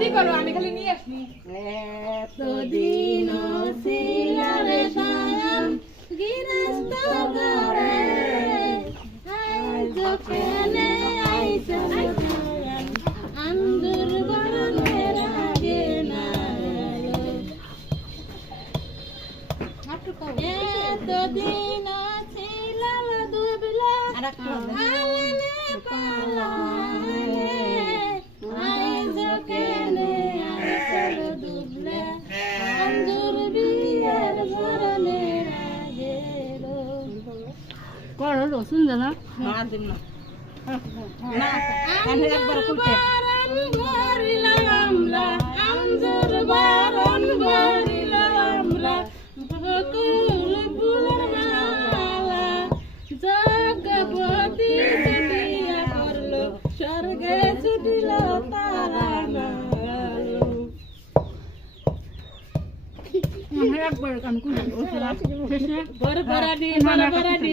ready করো আমি খালি নিয়ে আসি এতদিন ছিল রে সায়াম গিরস্ত ঘরে আজ কেনে আইছো আন্দুর বরণের আগে না এতদিন ছিল দুবলা আলনে পালানে আইজ কেনে আইছো দুবলা আন্দুর বিয়ের বরণে আগে করো রসুন জানা না দিন না না আমি একবার কইতে বরণ আমরা আন্দুর বরণ বরিলাম আমরা বকুল ফুলের মালা জগবতী ছুটিয়া পড়লো স্বর্গে ছুটিল তারা নালো একবার কাম করে বড় বড় দি